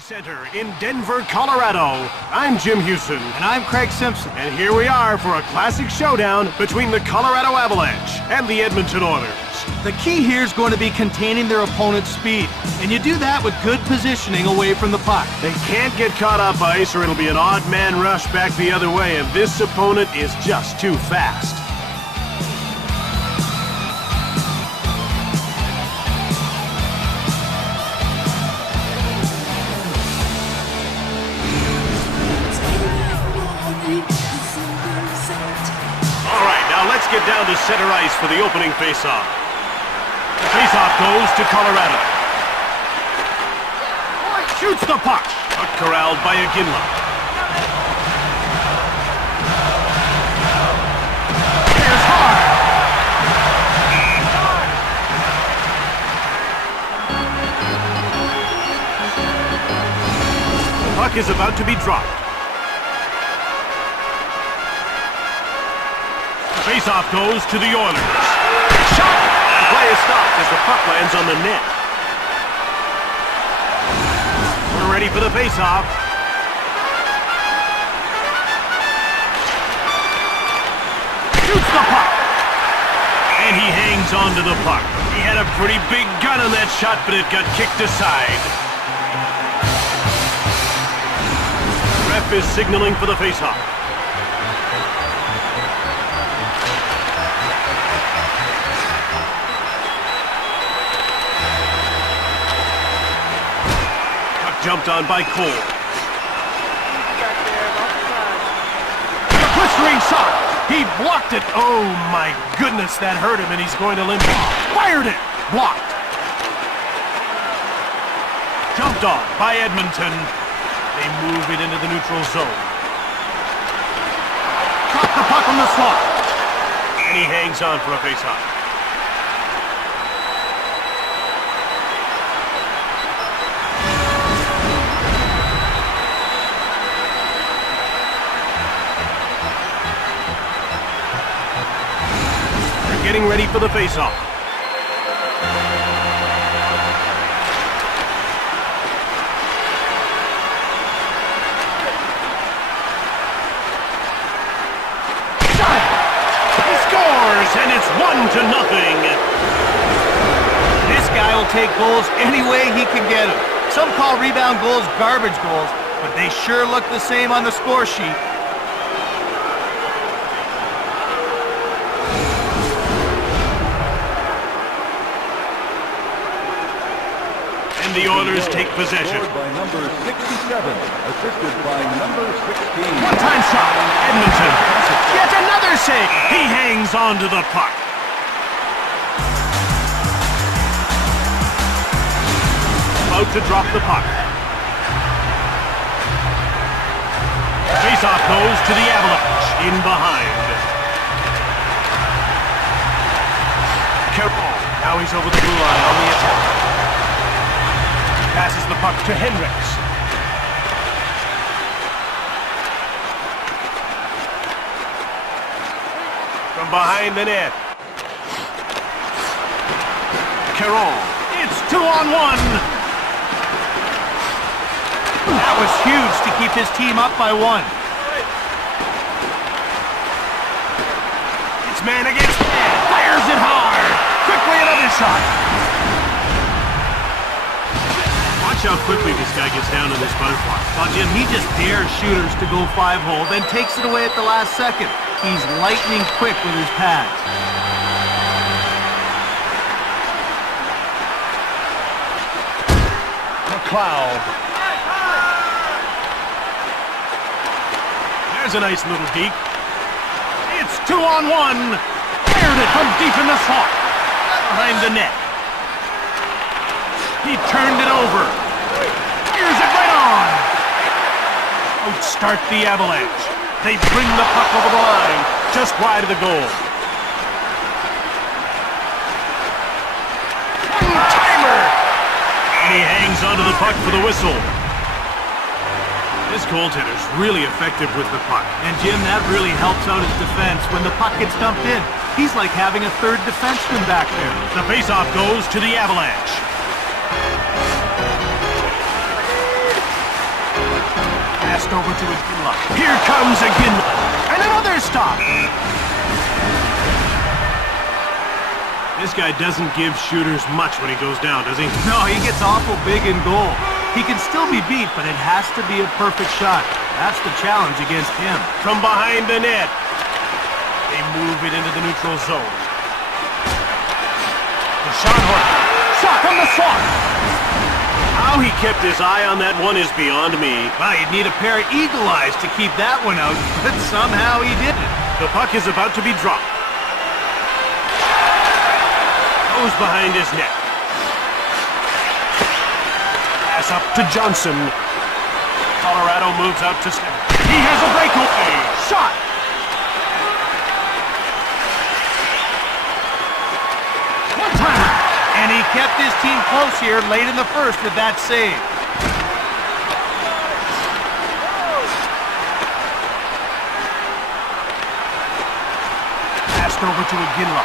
Center in Denver, Colorado. I'm Jim Houston. And I'm Craig Simpson. And here we are for a classic showdown between the Colorado Avalanche and the Edmonton Oilers. The key here is going to be containing their opponent's speed. And you do that with good positioning away from the puck. They can't get caught off ice or it'll be an odd man rush back the other way, and this opponent is just too fast. Let's get down to center ice for the opening faceoff. The faceoff goes to Colorado. Shoots the puck. Puck corralled by Aginla. Fires hard. The puck is about to be dropped. Faceoff goes to the Oilers. Shot! The play is stopped as the puck lands on the net. We're ready for the faceoff. Shoots the puck. And he hangs on to the puck. He had a pretty big gun on that shot, but it got kicked aside. The ref is signaling for the faceoff. Jumped on by Cole. A blistering shot. He blocked it. Oh my goodness, that hurt him and he's going to limp. Fired it. Blocked. Jumped on by Edmonton. They move it into the neutral zone. Caught the puck on the slot. And he hangs on for a faceoff. Getting ready for the faceoff. Shot! He scores, and it's 1-0. This guy will take goals any way he can get them. Some call rebound goals garbage goals, but they sure look the same on the score sheet. The Oilers take possession. By number 67, assisted by number 16. One-time shot. Edmonton. Yet another save. He hangs on to the puck. About to drop the puck. Faceoff goes to the Avalanche. In behind. Carroll. Now he's over the blue line on the attack. Passes the puck to Hendricks. From behind the net. Caron. It's 2-on-1. That was huge to keep his team up by 1. It's man against man. Fires it hard. Quickly another shot. Watch how quickly this guy gets down in this butterfly. Well, Jim, he just dares shooters to go 5-hole, then takes it away at the last second. He's lightning quick with his pads. McLeod. There's a nice little deke. It's 2-on-1. Fired it from deep in the slot. Behind the net. He turned it over. Fires it right on. Outstart the Avalanche. They bring the puck over the line, just wide of the goal. One-timer! And he hangs onto the puck for the whistle. This goaltender's really effective with the puck. And Jim, that really helps out his defense when the puck gets dumped in. He's like having a third defenseman back there. The faceoff goes to the Avalanche. Passed over to Iginla. Here comes Iginla. And another stop. This guy doesn't give shooters much when he goes down, does he? No, he gets awful big in goal. He can still be beat, but it has to be a perfect shot. That's the challenge against him. From behind the net. They move it into the neutral zone. Shot from the slot. How he kept his eye on that one is beyond me. Well, you'd need a pair of eagle eyes to keep that one out, but somehow he didn't. The puck is about to be dropped. Goes behind his net. Pass up to Johnson. Colorado moves out to center. He has a breakaway. Shot. One-timer. And he kept his team close here late in the first with that save. Passed over to Iginla.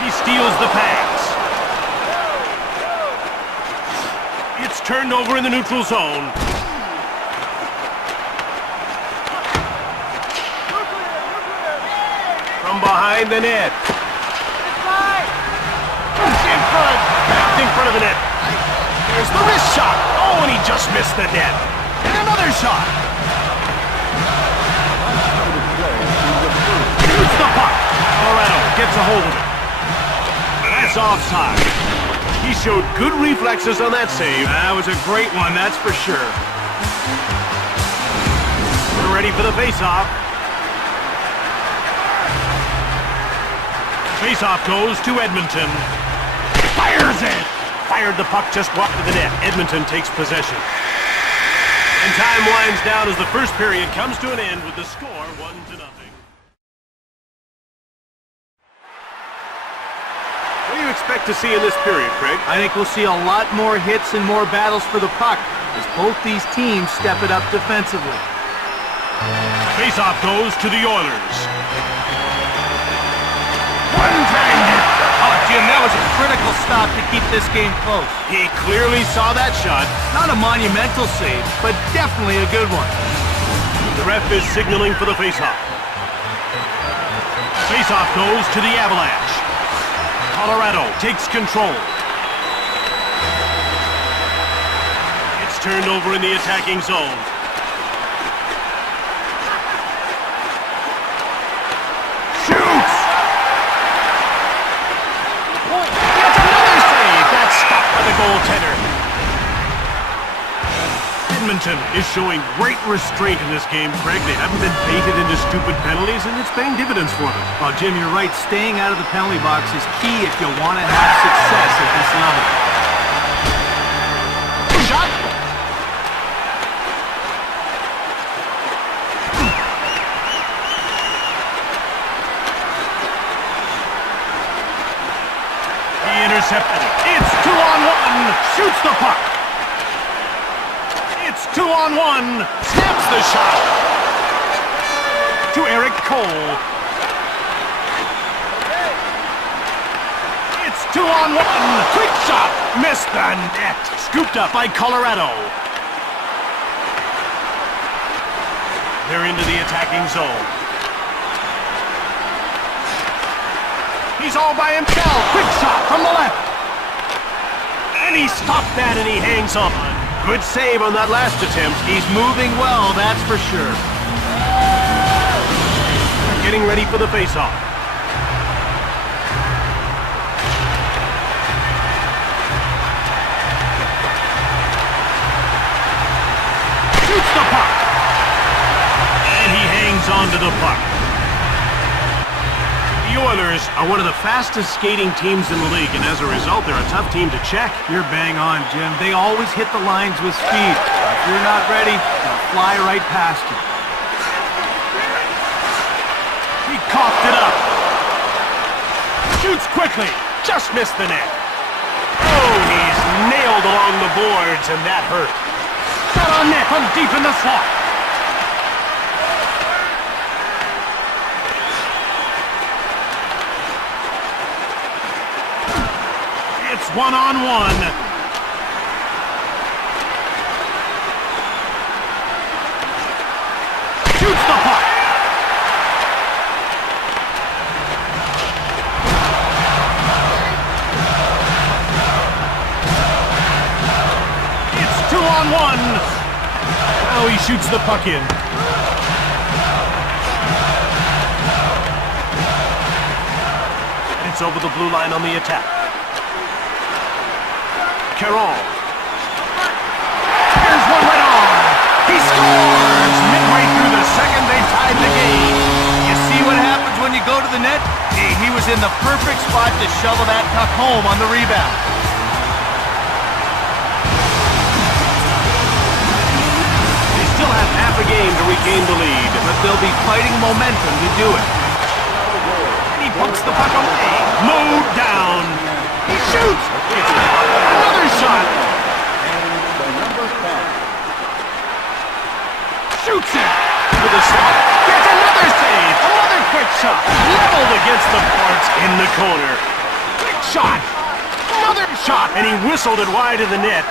He steals the pass. It's turned over in the neutral zone. From behind the net. In front of the net. There's the wrist shot. Oh, and he just missed the net. And another shot. Shoots the puck. Colorado gets a hold of it. That's offside. He showed good reflexes on that save. That was a great one, that's for sure. We're ready for the face-off. Face-off goes to Edmonton. Fires it! Fired the puck just wide of the net. Edmonton takes possession. And time winds down as the first period comes to an end with the score 1-0. What do you expect to see in this period, Craig? I think we'll see a lot more hits and more battles for the puck as both these teams step it up defensively. Face-off goes to the Oilers. One-timer! Oh, Jim, that was a critical stop to keep this game close. He clearly saw that shot. Not a monumental save, but definitely a good one. The ref is signaling for the face-off. Face-off goes to the Avalanche. Colorado takes control. It's turned over in the attacking zone. Shoots! That's another save! That's stopped by the goaltender. Edmonton is showing great restraint in this game, Craig. They haven't been baited into stupid penalties, and it's paying dividends for them. Well, Jim, you're right. Staying out of the penalty box is key if you want to have success at this level. Shot! He intercepted it. It's 2-on-1. Shoots the puck. It's 2-on-1. Snaps the shot. To Eric Cole. It's 2-on-1. Quick shot. Missed the net. Scooped up by Colorado. They're into the attacking zone. He's all by himself. Quick shot from the left. And he stopped that and he hangs on. Good save on that last attempt. He's moving well, that's for sure. Getting ready for the face-off. Shoots the puck. And he hangs on to the puck. The Oilers are one of the fastest skating teams in the league, and as a result, they're a tough team to check. You're bang on, Jim. They always hit the lines with speed. If you're not ready, they'll fly right past you. He coughed it up. Shoots quickly. Just missed the net. Oh, he's nailed along the boards, and that hurt. Shot on net from deep in the slot. It's one-on-one. Shoots the puck. It's 2-on-1. Now he shoots the puck in. It's over the blue line on the attack. Caron. Here's one right on. He scores! Midway through the second, they tied the game. You see what happens when you go to the net? He was in the perfect spot to shovel that puck home on the rebound. They still have half a game to regain the lead, But they'll be fighting momentum to do it. he puts the puck away. Mowed down. He shoots. It's another shot. The number 5. Shoots it. With a slot. Gets another save. Another quick shot. Leveled against the boards in the corner. Quick shot. Another shot. And he whistled it wide of the net.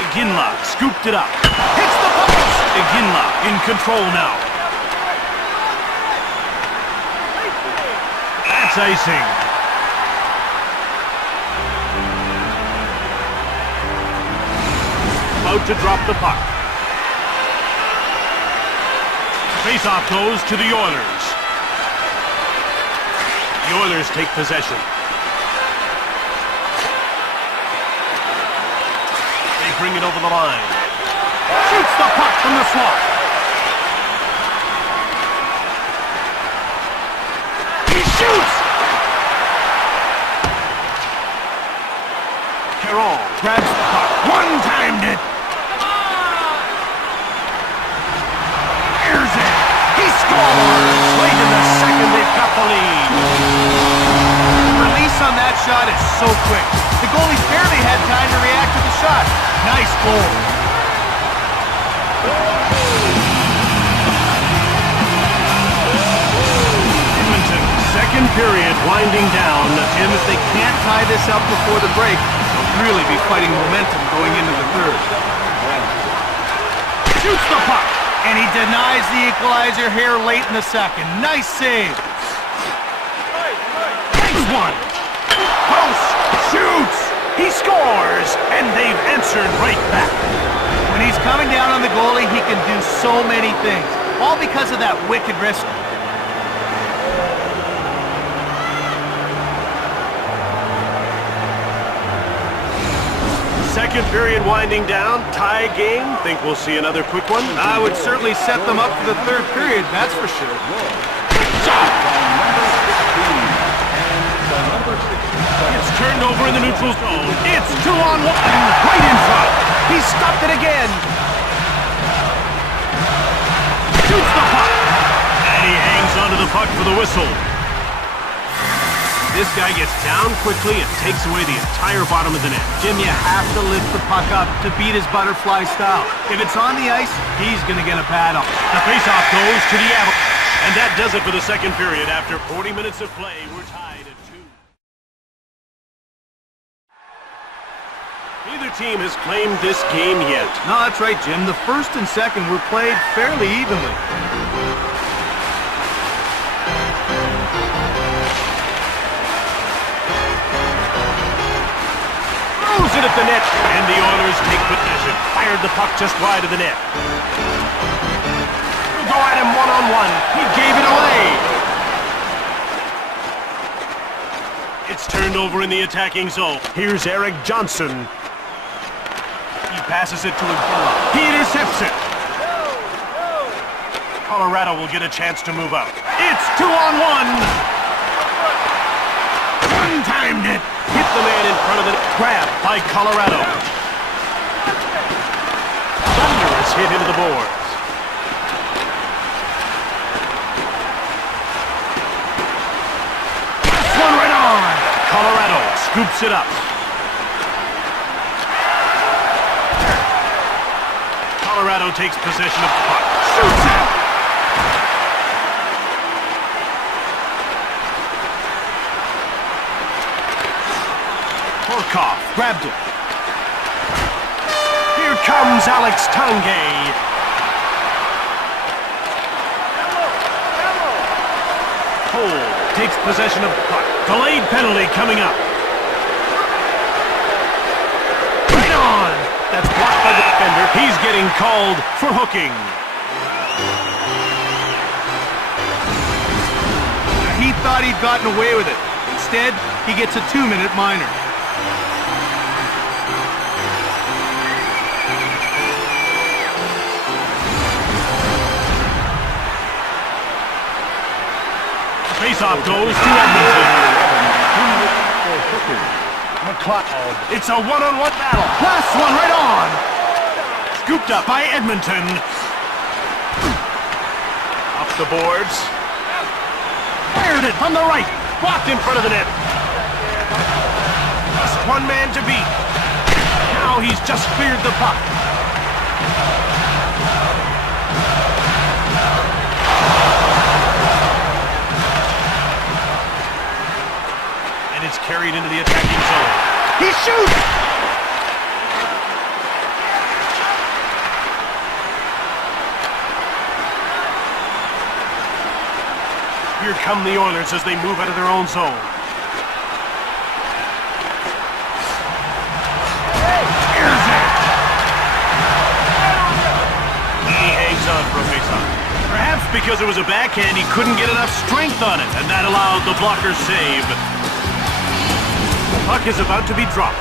Iginla scooped it up. Hits the post. Iginla in control now. That's icing. About to drop the puck. Face-off goes to the Oilers. The Oilers take possession. They bring it over the line. Shoots the puck from the slot. He shoots! Caron grabs the puck. One-timed it. Here's it. He scores! Late in the second, they've got the lead. The release on that shot is so quick. The goalie barely had time to react to the shot. Nice goal. Edmonton, second period winding down. Jim, if they can't tie this up before the break, they'll really be fighting momentum going into the third. Shoots the puck. And he denies the equalizer here late in the second. Nice save. Takes one. Post. Shoots. He scores. And they've answered right back. When he's coming down on the goalie, he can do so many things. All because of that wicked wrist. Second period winding down. Tie game. Think we'll see another quick one? I would certainly set them up for the third period, that's for sure. Shot. The number 67. It's turned over in the neutral zone. It's 2-on-1. Right in front. He stopped it again. Shoots the puck. And he hangs onto the puck for the whistle. This guy gets down quickly and takes away the entire bottom of the net. Jim, you have to lift the puck up to beat his butterfly style. If it's on the ice, he's going to get a paddle. The faceoff goes to the Avalanche. And that does it for the second period. After 40 minutes of play, we're tied at 2. Neither team has claimed this game yet. No, that's right, Jim. The first and second were played fairly evenly. Throws it at the net, and the Oilers take possession. Fired the puck just wide of the net. We'll go at him one-on-one. He gave it away. It's turned over in the attacking zone. Here's Eric Johnson. He passes it to Iginla. He intercepts it. Colorado will get a chance to move out. It's 2-on-1. One-timed it. Hit the man in front of the net. Grab by Colorado. Thunderous hit into the boards. That's one right on. Colorado scoops it up. Colorado takes possession of the puck. Shoots it. Horkoff grabbed it. Here comes Alex Tanguay. Cole takes possession of the puck. Delayed penalty coming up. Right on! That's blocked by the defender. He's getting called for hooking. He thought he'd gotten away with it. Instead, he gets a 2-minute minor. Face-off goes to Edmonton. It's a one-on-one battle. Last one right on. Scooped up by Edmonton. Off the boards. Fired it from the right. Blocked in front of the net. Just one man to beat. Now he's just cleared the puck. And it's carried into the attacking zone. He shoots! Here come the Oilers as they move out of their own zone. Here's it! He hangs on for a faceoff. Perhaps because it was a backhand, he couldn't get enough strength on it, and that allowed the blocker's save. The puck is about to be dropped.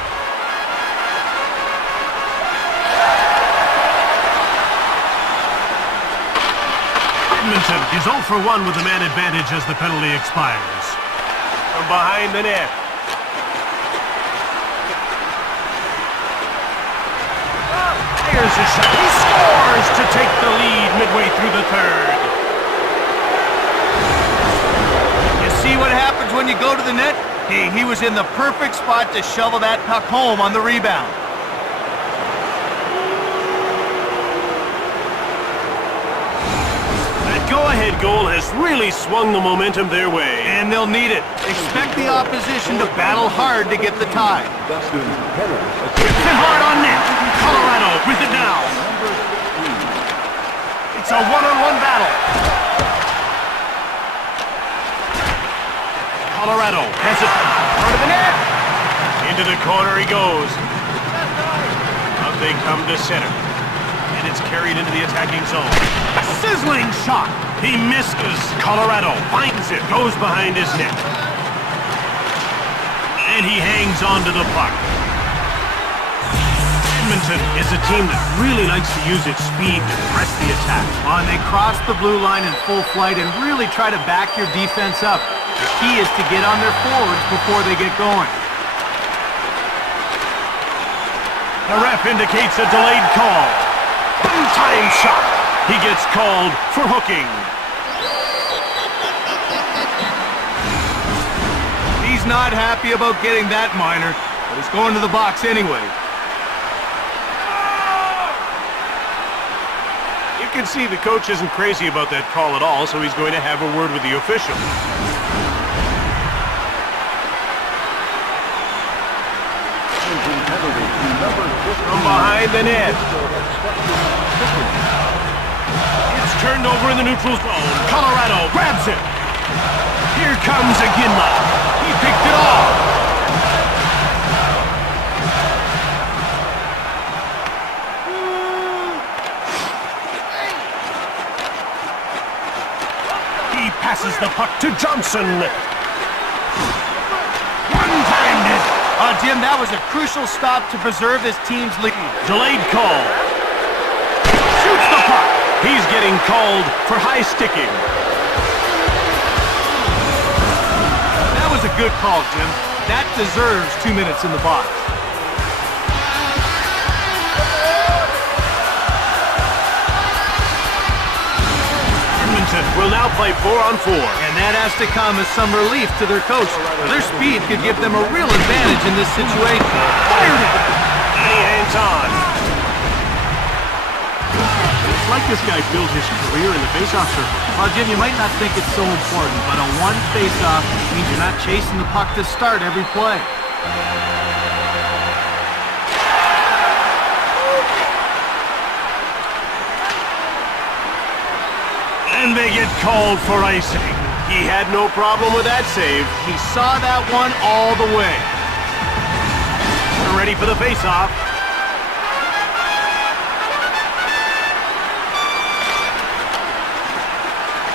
Edmonton is 0 for 1 with the man advantage as the penalty expires. From behind the net. Here's his shot. He scores to take the lead midway through the third. You see what happens when you go to the net? He was in the perfect spot to shovel that puck home on the rebound. That go-ahead goal has really swung the momentum their way. And they'll need it. Expect the opposition to battle hard to get the tie. Hits it hard on net. Colorado with it now. It's a one-on-one battle. Colorado has it front of the net. Into the corner he goes. Up they come to center. And it's carried into the attacking zone. A sizzling shot. He misses. Colorado finds it. Goes behind his net. And he hangs on to the puck. Edmonton is a team that really likes to use its speed to press the attack. And they cross the blue line in full flight and really try to back your defense up. The key is to get on their forwards before they get going. The ref indicates a delayed call. One-time shot. He gets called for hooking. He's not happy about getting that minor, but he's going to the box anyway. You can see the coach isn't crazy about that call at all, so he's going to have a word with the official. From behind the net. It's turned over in the neutral zone. Colorado grabs it. Here comes Aguinla. He picked it off. He passes the puck to Johnson. One-timed it. Jim, that was a crucial stop to preserve his team's lead. Delayed call. Shoots the puck. He's getting called for high sticking. That was a good call, Jim. That deserves 2 minutes in the box. Edmonton will now play 4-on-4. And that has to come as some relief to their coach. Their speed could give them a real advantage in this situation. Fired it! And he hangs on. It's like this guy built his career in the faceoff circle. Well, Jim, you might not think it's so important, but a one faceoff means you're not chasing the puck to start every play. And they get called for icing. He had no problem with that save. He saw that one all the way. We're ready for the face-off.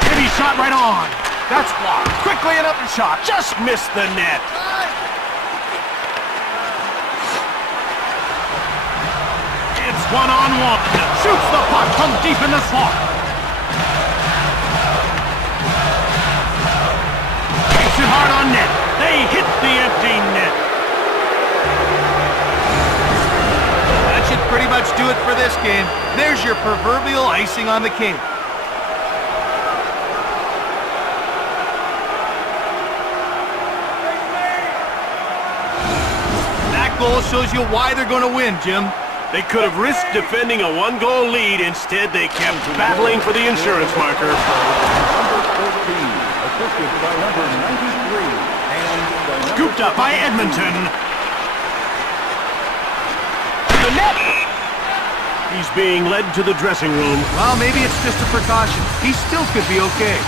Heavy shot right on. That's blocked. Quickly another shot. Just missed the net. It's one-on-one. Shoots the puck from deep in the slot. Takes it hard on net. They hit the empty net. That should pretty much do it for this game. There's your proverbial icing on the cake. That goal shows you why they're going to win, Jim. They could have risked defending a one-goal lead. Instead, they kept battling for the insurance marker. Number 14, assisted by number 93, and by number Scooped up by Edmonton. The net. He's being led to the dressing room. Well, maybe it's just a precaution. He still could be okay.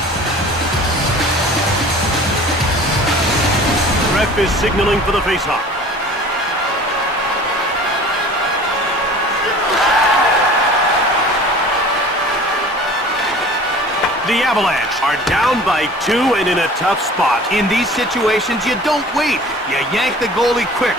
Ref is signaling for the face-off. The Avalanche Are down by 2 and in a tough spot. In these situations, you don't wait. You yank the goalie quick.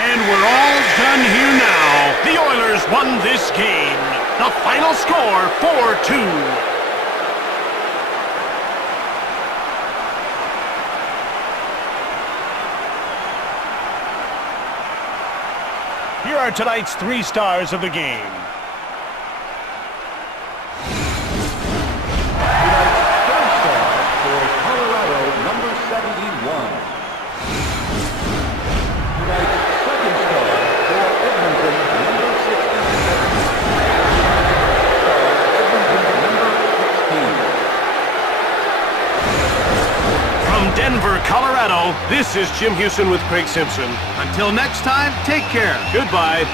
And we're all done here now. The Oilers won this game. The final score, 4-2. Here are tonight's 3 stars of the game. Denver, Colorado, this is Jim Houston with Craig Simpson. Until next time, take care. Goodbye.